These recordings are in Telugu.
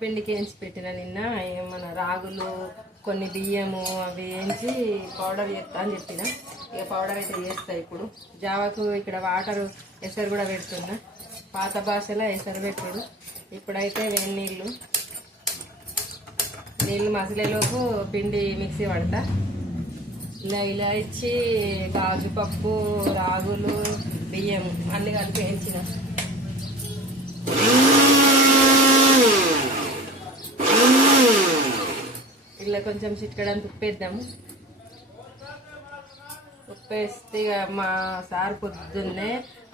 పిండికి వేయించి పెట్టిన నిన్న మన రాగులు కొన్ని బియ్యము అవి వేయించి పౌడర్ చేస్తా అని చెప్పిన. ఇక పౌడర్ అయితే చేస్తా. ఇప్పుడు జావాకు ఇక్కడ వాటర్ ఎసరు కూడా పెడుతున్నా. పాత భాషలో ఎసరు పెట్టుడు. ఇప్పుడైతే నీళ్ళు మసిలేలోపు పిండి మిక్సీ పడతా. ఇలా ఇచ్చి కాజుపప్పు రాగులు బియ్యం అన్ని కలిపి వేయించిన. ఇలా కొంచెం చిట్కడానికి ఉప్పేద్దాము. ఉప్పేస్తే ఇక మా సార్ పొద్దున్నే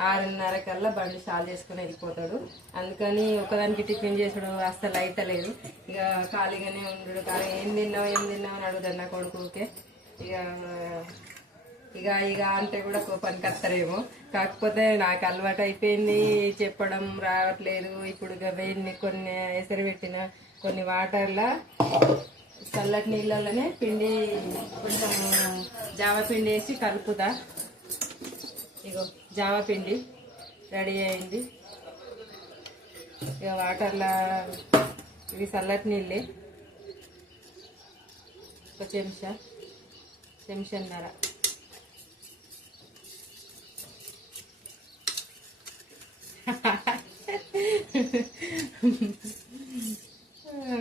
6:30 కల్లా బండి చాలు చేసుకుని వెళ్ళిపోతాడు. అందుకని ఒకదానికి టిఫిన్ చేసుడు అస్సలు అయితలేదు. ఇక ఖాళీగానే ఉండడు. కానీ ఏం తిన్నావు అని అడుగుతాడు నా కొడుకుకే. ఇక అంటే కూడా కోపానికి వస్తారేమో. కాకపోతే నాకు అలవాటు అయిపోయింది, చెప్పడం రావట్లేదు. ఇప్పుడు ఇక వేడిని కొన్ని ఎసరు పెట్టిన కొన్ని వాటర్లా చల్లటి నీళ్ళలోనే పిండి కొంచెం జావా పిండి వేసి కలుపుతా. ఇగో జావా పిండి రెడీ అయింది. ఇక వాటర్లా ఇవి చల్లటి నీళ్ళే. ఒక చెంచాన్నర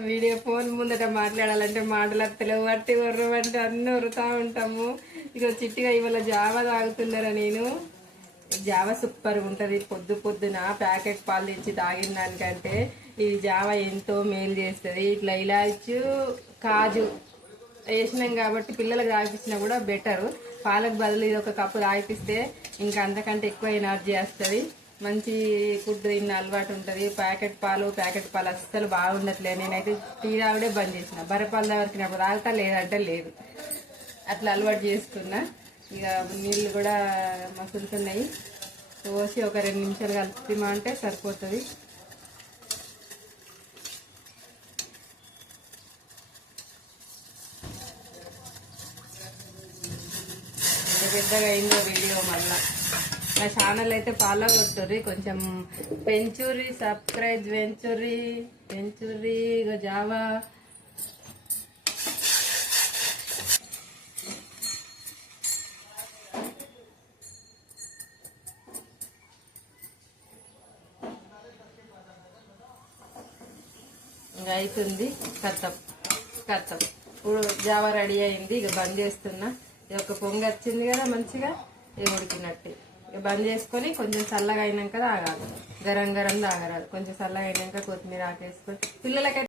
వీడియో ఫోన్ ముందట మాట్లాడాలంటే మాటలు అత్తలేవు. వట్టి అంటే అన్నీ వరుతా ఉంటాము. ఇక చిట్టిగా ఇవాళ జావా తాగుతున్నారా. నేను జావా సూపర్గా ఉంటుంది. పొద్దున ప్యాకెట్ పాలు తెచ్చి తాగిన దానికంటే ఇది జావా ఎంతో మేలు చేస్తుంది. ఇట్లా ఇలాచి కాజు వేసినాం కాబట్టి పిల్లలకు తాగిపించినా కూడా బెటరు. పాలకు బదులు ఇది ఒక కప్పు తాగిపిస్తే ఇంకా అంతకంటే ఎక్కువ ఎనర్జీ వస్తుంది. మంచి ఫుడ్ తిన్న అలవాటు ఉంటుంది. ప్యాకెట్ పాలు అస్సలు బాగుండట్లేదు. నేనైతే టీ తాగుడే బంద్ చేసిన. బర్రెపాలు తాగినప్పుడు తాగుతా, లేదంటే లేదు. అట్లా అలవాటు చేసుకున్నా. ఇక నీళ్ళు కూడా మసులుతున్నాయి. పోసి ఒక 2 నిమిషాలు కలుపుతామంటే సరిపోతుంది. పెద్దగా అయిందో వీడియో. మళ్ళా నా ఛానల్ అయితే ఫాలో కొట్టుర్రి, కొంచెం పెంచుర్రి, సబ్స్క్రైబ్ పెంచుర్రి. ఇక జావా ఇంకా అవుతుంది. కథం ఇప్పుడు జావా రెడీ అయింది. ఇక బంద్ చేస్తున్నా. ఇది ఒక పొంగి వచ్చింది కదా మంచిగా, ఇది ఉడికినట్టు. ఇక బంద్ చేసుకొని కొంచెం చల్లగా అయినాక తాగాలి. గరం తాగరాదు. కొంచెం చల్లగా అయినాక కొత్తిమీర ఆకేసుకొని పిల్లలకైతే